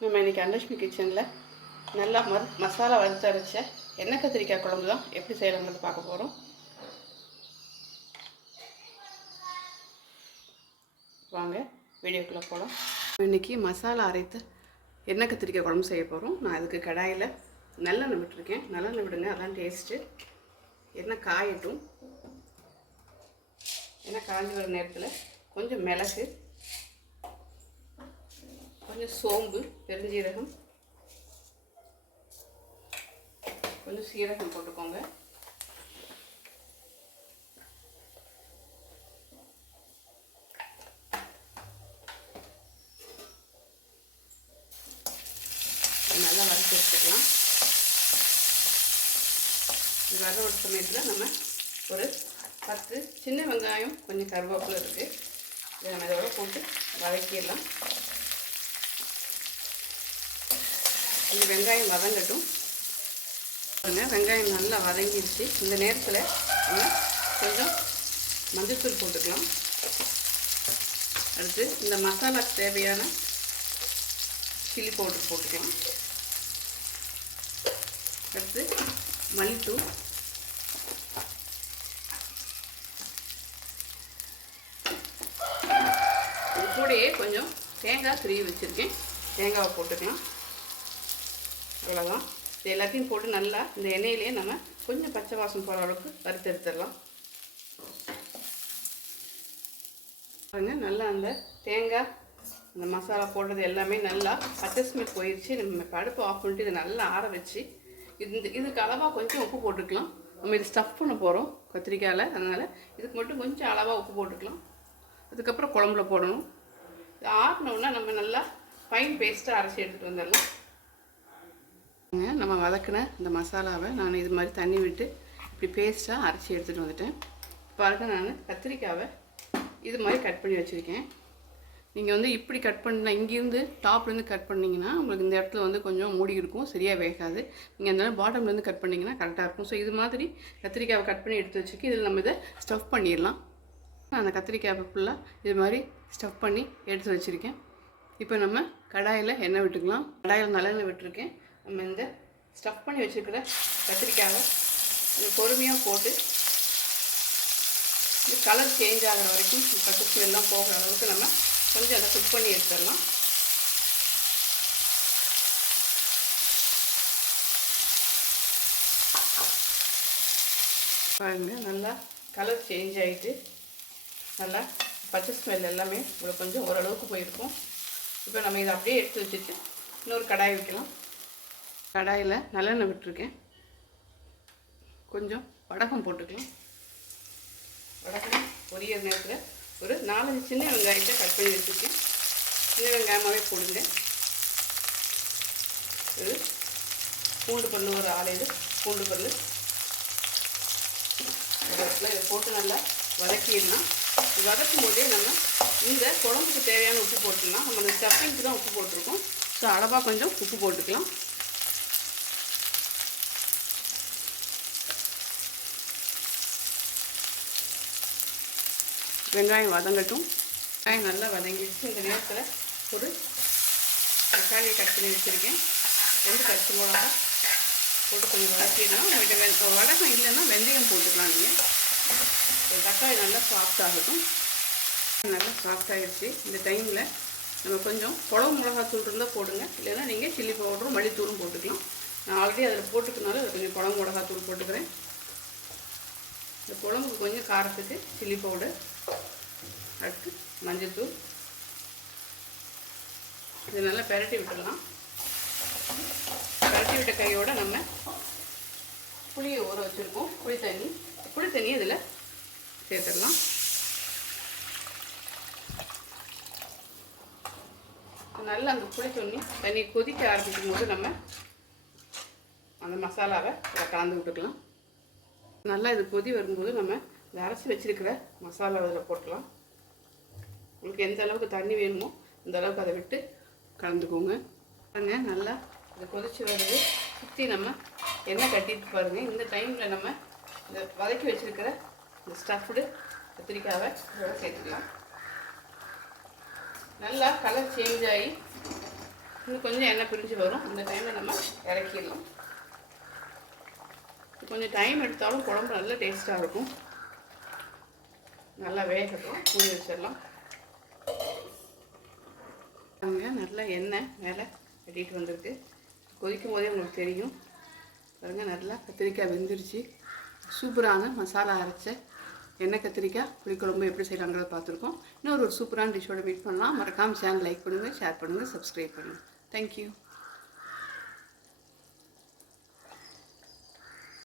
நம்ம இன்றைக்கி அன்னலட்சுமி கிச்சனில் நல்லா ம மசாலா வறுத்து அரைச்ச எண்ணெய் கத்திரிக்காய் குழம்பு தான் எப்படி செய்யலாங்கிறது பார்க்க போகிறோம் வாங்க வீடியோக்குள்ளே போகலாம் இன்றைக்கி மசாலா அரைத்து எண்ணெய் கத்திரிக்காய் குழம்பு செய்ய போகிறோம் நான் அதுக்கு கடாயில் நல்லெண்ணெய் விட்டுருக்கேன். நல்லெண்ணெய் விடுங்க அதான் டேஸ்ட்டு எண்ணெய் காயட்டும். எண்ணெய் காய்ஞ்சி வர நேரத்தில் கொஞ்சம் மிளகு கொஞ்சம் சோம்பு பெருஞ்சீரகம் கொஞ்சம் சீரகம் போட்டுக்கோங்க. நல்லா வறுத்து வச்சுக்கலாம் வர ஒரு சமயத்தில் நம்ம ஒரு பத்து சின்ன வெங்காயம் கொஞ்சம் கருவேப்பில் இருக்குது இதை நம்ம இதோட போட்டு வதக்கிடலாம். இந்த வெங்காயம் வதங்கட்டும். பாருங்க வெங்காயம் நல்லா வதங்கிடுச்சு இந்த நேரத்தில் நம்ம கொஞ்சம் மஞ்சத்தூள் போட்டுக்கலாம். அடுத்து இந்த மசாலாக்கு தேவையான சில்லி பவுடர் போட்டுக்கலாம். அடுத்து மல்லித்தூள். கூடையே கொஞ்சம் தேங்காய் திருவி வச்சுருக்கேன். தேங்காவை போட்டுக்கலாம். அவ்வளோதான் இது எல்லாத்தையும் போட்டு நல்லா இந்த எண்ணெயிலே நம்ம கொஞ்சம் பச்சை வாசம் போகிற அளவுக்கு வறுத்து எடுத்துடலாம். பாருங்க நல்லா அந்த தேங்காய் இந்த மசாலா போடுறது எல்லாமே நல்லா பச்சை ஸ்மெல் போயிடுச்சு நம்ம படுப்பு ஆஃப் பண்ணிட்டு இதை நல்லா ஆற வச்சு இந்த இதுக்கு அளவாக கொஞ்சம் உப்பு போட்டுக்கலாம். நம்ம இது ஸ்டஃப் பண்ண போகிறோம் கத்திரிக்காயில். அதனால் இதுக்கு மட்டும் கொஞ்சம் அளவாக உப்பு போட்டுக்கலாம். அதுக்கப்புறம் குழம்புல போடணும். இது ஆறினோன்னா நம்ம நல்லா ஃபைன் பேஸ்ட்டாக அரைச்சி எடுத்துகிட்டு வந்துடலாம். நம்ம வதக்கின இந்த மசாலாவை நான் இது மாதிரி தண்ணி விட்டு இப்படி பேஸ்ட்டாக அரைச்சி எடுத்துகிட்டு வந்துட்டேன். பாருங்க நான் கத்திரிக்காவை இது மாதிரி கட் பண்ணி வச்சுருக்கேன். நீங்கள் வந்து இப்படி கட் பண்ண இங்கேருந்து டாப்லேருந்து கட் பண்ணிங்கன்னா உங்களுக்கு இந்த இடத்துல வந்து கொஞ்சம் மூடி இருக்கும் சரியாக வேகாது. நீங்கள் இருந்தாலும் பாட்டம்லேருந்து கட் பண்ணிங்கன்னா கரெக்டாக இருக்கும். ஸோ இது மாதிரி கத்திரிக்காவை கட் பண்ணி எடுத்து வச்சுருக்கு இதில் நம்ம இதை ஸ்டஃப் பண்ணிடலாம். அந்த கத்திரிக்காவை ஃபுல்லாக இது மாதிரி ஸ்டஃப் பண்ணி எடுத்து வச்சுருக்கேன். இப்போ நம்ம கடாயில் எண்ணெய் விட்டுக்கலாம். கடாயில் நல்லெண்ணெய் விட்டுருக்கேன். நம்ம இந்த ஸ்டஃப் பண்ணி வச்சுருக்கிற கத்திரிக்காவை பொறுமையாக போட்டு இது கலர் சேஞ்ச் ஆகிற வரைக்கும் பச்சை எல்லாம் போகிற அளவுக்கு நம்ம கொஞ்சம் அதை குக் பண்ணி எடுத்துடலாம். பாருங்க நல்லா கலர் சேஞ்ச் ஆகிட்டு நல்லா பச்சை ஸ்மெல் எல்லாமே இவ்வளோ கொஞ்சம் ஓரளவுக்கு போயிருக்கும். இப்போ நம்ம இதை அப்படியே எடுத்து வச்சுட்டு இன்னொரு கடாய் வைக்கலாம். கடாயில் நல்லெண்ணெய் விட்டுருக்கேன். கொஞ்சம் வடகம் போட்டுக்கலாம். வடகம் பொரியல் நேரத்தில் ஒரு நாலஞ்சு சின்ன வெங்காயத்தை கட் பண்ணி வச்சுருக்கேன். சின்ன வெங்காயமாகவே போடுங்க. ஒரு பூண்டு பல்லு ஒரு ஆலையில் இது பூண்டு இடத்துல இதை போட்டு நல்லா வதக்கிடலாம். வதக்கும் போதே நம்ம இந்த குழம்புக்கு தேவையான உப்பு போட்டுடலாம். நம்ம அந்த ஸ்டஃபிங்க்கு தான் உப்பு போட்டிருக்கோம். ஸோ அளவாக கொஞ்சம் உப்பு போட்டுக்கலாம். வெங்காயம் வதங்கட்டும். வெங்காயம் நல்லா வதங்கிடுச்சு. இந்த நேரத்தில் ஒரு தக்காளியை கட் பண்ணி வச்சுருக்கேன். ரெண்டு பச்சை மிளகா போட்டு கொஞ்சம் வதக்கிடலாம். உங்கள்கிட்ட வெ வடகம் இல்லைன்னா வெந்தயம் போட்டுக்கலாம் நீங்கள் தக்காளி நல்லா சாஃப்ட் ஆகட்டும். நல்லா சாஃப்ட் ஆகிடுச்சு இந்த டைமில் நம்ம கொஞ்சம் குழம்பு மிளகாத்தூள் இருந்தால் போடுங்க. இல்லைன்னா நீங்கள் சில்லி பவுடரும் மல்லித்தூளும் போட்டுக்கலாம். நான் ஆல்ரெடி அதில் போட்டுக்கனால அதில் கொஞ்சம் குழம்பு மிளகாத்தூள் போட்டுக்கிறேன். இந்த குழம்புக்கு கொஞ்சம் காரத்துக்கு சில்லி பவுடர் அடுத்து மஞ்சள்தூள் இது நல்லா பெரட்டி விட்டுடலாம். பெரட்டி விட்ட கையோட நம்ம புளியை ஊற வச்சுருக்கோம். புளி தண்ணி. புளி தண்ணி இதில் சேர்த்துடலாம். நல்லா அந்த புளி தண்ணி தண்ணி கொதிக்க ஆரம்பிக்கும் போது நம்ம அந்த மசாலாவை கலந்து விட்டுக்கலாம். நல்லா இது கொதி வரும்போது நம்ம இந்த அரைச்சி வச்சுருக்கிற மசாலா அதில் போட்டலாம் உங்களுக்கு எந்த அளவுக்கு தண்ணி வேணுமோ அந்த அளவுக்கு அதை விட்டு கலந்துக்கோங்க. பாருங்க நல்லா இது கொதிச்சு வருது. சுற்றி நம்ம எண்ணெய் கட்டிட்டு பாருங்க. இந்த டைமில் நம்ம இந்த வதக்கி வச்சுருக்கிற இந்த ஸ்டஃப்டு கத்திரிக்காவை இதோட சேர்த்துக்கலாம். நல்லா கலர் சேஞ்ச் ஆகி இன்னும் கொஞ்சம் எண்ணெய் பிரிஞ்சு வரும். அந்த டைமில் நம்ம இறக்கிடலாம். கொஞ்சம் டைம் எடுத்தாலும் குழம்பு நல்லா டேஸ்ட்டாக இருக்கும். நல்லா வேகட்டும் மூடி வச்சிடலாம். அங்கே நல்லா எண்ணெய் மேலே கட்டிகிட்டு வந்திருக்கு. கொதிக்கும் போதே உங்களுக்கு தெரியும். பாருங்கள் நல்லா கத்திரிக்காய் வெந்துருச்சு. சூப்பரான மசாலா அரைச்ச எண்ணெய் கத்திரிக்காய் புளிக்குழம்பு எப்படி செய்யலாங்கிறத பார்த்துருக்கோம். இன்னொரு ஒரு சூப்பரான டிஷ்ஷோட மீட் பண்ணலாம். மறக்காமல் சேனல் லைக் பண்ணுங்கள் ஷேர் பண்ணுங்கள் சப்ஸ்கிரைப் பண்ணுங்கள் தேங்க்யூ